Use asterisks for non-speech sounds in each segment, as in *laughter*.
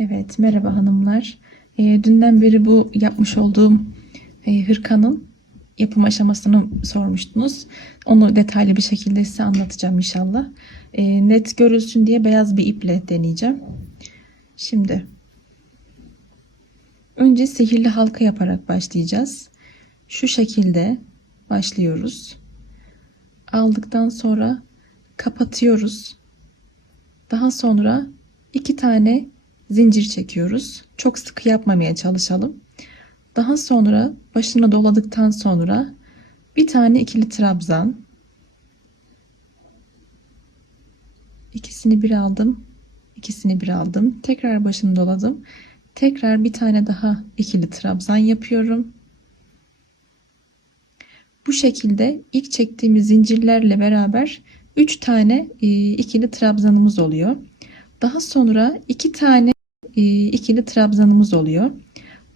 Evet, merhaba hanımlar. Ee, dünden beri bu yapmış olduğum e, hırkanın yapım aşamasını sormuştunuz. Onu detaylı bir şekilde size anlatacağım inşallah. Ee, net görülsün diye beyaz bir iple deneyeceğim. Şimdi önce sihirli halka yaparak başlayacağız. Şu şekilde başlıyoruz. Aldıktan sonra kapatıyoruz. Daha sonra iki tane zincir çekiyoruz. Çok sıkı yapmamaya çalışalım. Daha sonra başına doladıktan sonra bir tane ikili trabzan. İkisini bir aldım. ikisini bir aldım. Tekrar başını doladım. Tekrar bir tane daha ikili trabzan yapıyorum. Bu şekilde ilk çektiğimiz zincirlerle beraber 3 tane e, ikili trabzanımız oluyor. Daha sonra 2 tane ikili trabzanımız oluyor.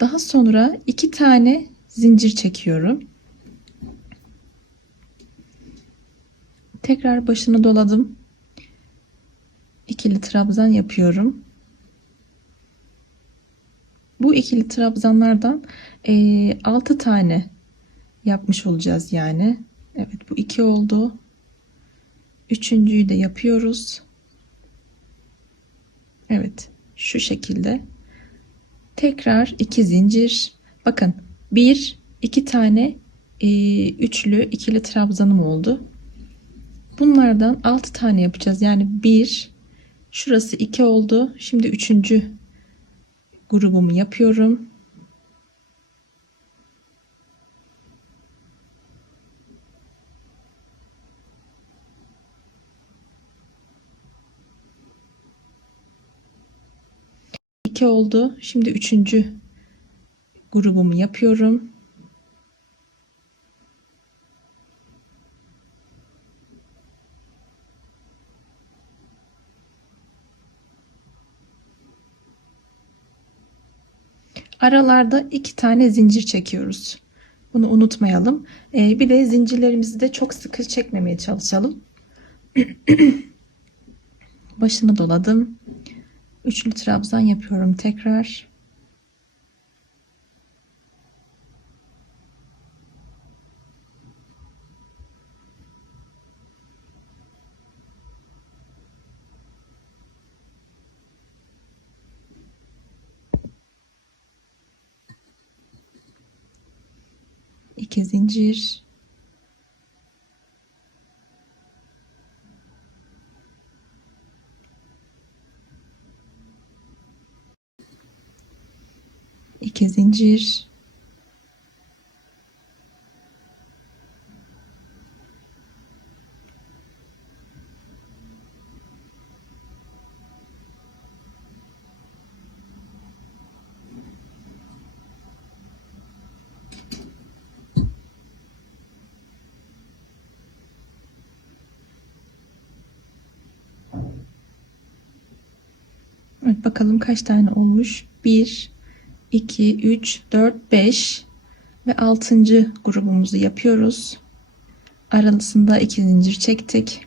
Daha sonra 2 tane zincir çekiyorum. Tekrar başını doladım. İkili trabzan yapıyorum. Bu ikili trabzanlardan e, 6 tane yapmış olacağız yani. Evet bu 2 oldu. Üçüncüyü de yapıyoruz. Evet şu şekilde. Tekrar iki zincir. Bakın bir iki tane e, üçlü ikili trabzanım oldu. Bunlardan altı tane yapacağız. Yani bir şurası iki oldu. Şimdi üçüncü grubumu yapıyorum. 2 oldu. Şimdi üçüncü grubumu yapıyorum. Aralarda iki tane zincir çekiyoruz. Bunu unutmayalım. Ee, bir de zincirlerimizi de çok sıkı çekmemeye çalışalım. *clears throat* Başını doladım. Üçlü trabzan yapıyorum tekrar. iki zincir 2 zincir Evet bakalım kaç tane olmuş. 1 2, 3, 4, 5 ve 6. grubumuzu yapıyoruz. Arasında 2 zincir çektik.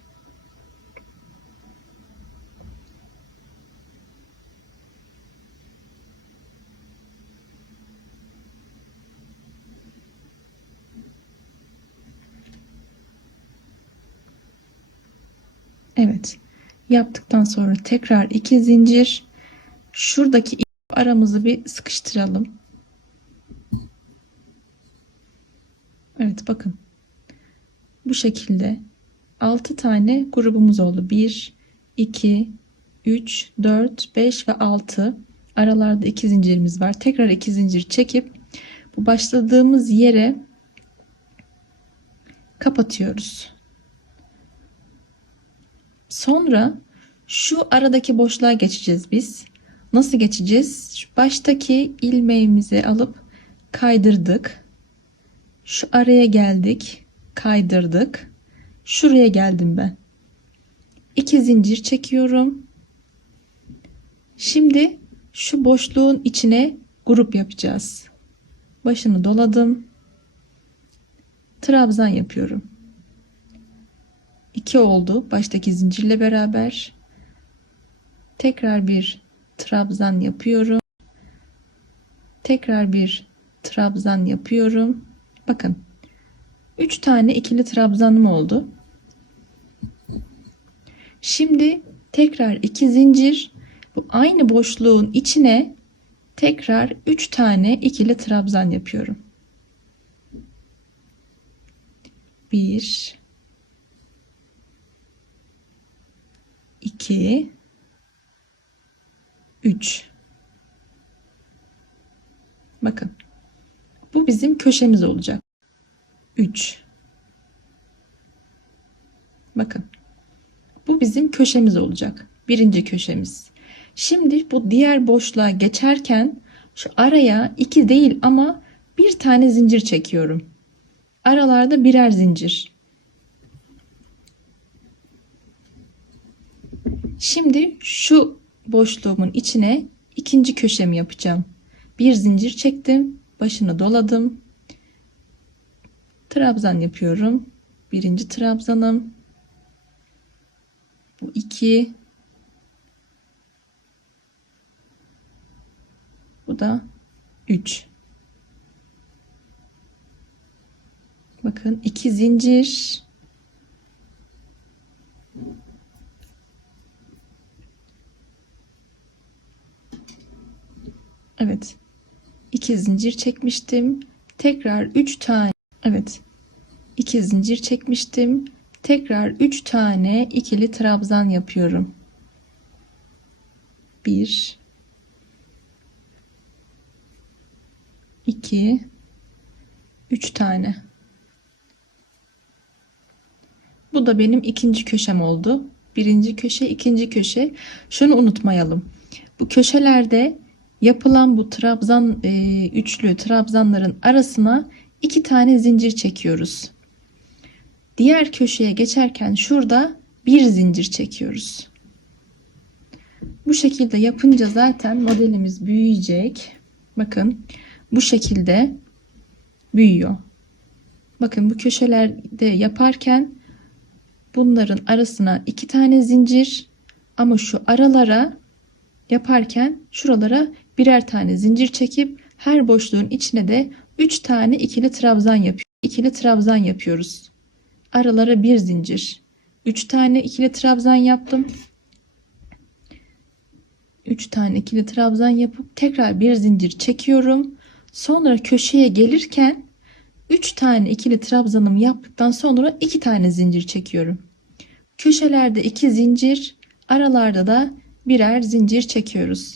Evet. Yaptıktan sonra tekrar 2 zincir. Şuradaki aramızı bir sıkıştıralım. Evet bakın. Bu şekilde 6 tane grubumuz oldu. 1, 2, 3, 4, 5 ve 6. Aralarda 2 zincirimiz var. Tekrar 2 zincir çekip bu başladığımız yere kapatıyoruz. Sonra şu aradaki boşluğa geçeceğiz biz. Nasıl geçeceğiz? Şu baştaki ilmeğimizi alıp kaydırdık. Şu araya geldik. Kaydırdık. Şuraya geldim ben. İki zincir çekiyorum. Şimdi şu boşluğun içine grup yapacağız. Başını doladım. Trabzan yapıyorum. 2 oldu baştaki zincirle beraber. Tekrar bir trabzan yapıyorum. Tekrar bir trabzan yapıyorum. Bakın 3 tane ikili trabzanım oldu. Şimdi tekrar iki zincir bu aynı boşluğun içine tekrar 3 tane ikili trabzan yapıyorum. 1 2 3 Bakın. Bu bizim köşemiz olacak. 3 Bakın. Bu bizim köşemiz olacak. Birinci köşemiz. Şimdi bu diğer boşluğa geçerken şu araya iki değil ama bir tane zincir çekiyorum. Aralarda birer zincir. Şimdi şu boşluğumun içine ikinci köşemi yapacağım. Bir zincir çektim, başını doladım. Trabzan yapıyorum. Birinci trabzanım. Bu iki. Bu da üç. Bakın iki zincir. Evet. iki zincir çekmiştim. Tekrar üç tane. Evet. iki zincir çekmiştim. Tekrar üç tane ikili trabzan yapıyorum. Bir. iki, üç tane. Bu da benim ikinci köşem oldu. Birinci köşe, ikinci köşe. Şunu unutmayalım. Bu köşelerde yapılan bu trabzan e, üçlü trabzanların arasına iki tane zincir çekiyoruz. Diğer köşeye geçerken şurada bir zincir çekiyoruz. Bu şekilde yapınca zaten modelimiz büyüyecek. Bakın bu şekilde büyüyor. Bakın bu köşelerde yaparken bunların arasına iki tane zincir ama şu aralara yaparken şuralara birer tane zincir çekip her boşluğun içine de 3 tane ikili trabzan yapıyor. İkili trabzan yapıyoruz. Aralara bir zincir. 3 tane ikili trabzan yaptım. 3 tane ikili trabzan yapıp tekrar bir zincir çekiyorum. Sonra köşeye gelirken 3 tane ikili trabzanımı yaptıktan sonra 2 tane zincir çekiyorum. Köşelerde 2 zincir, aralarda da birer zincir çekiyoruz.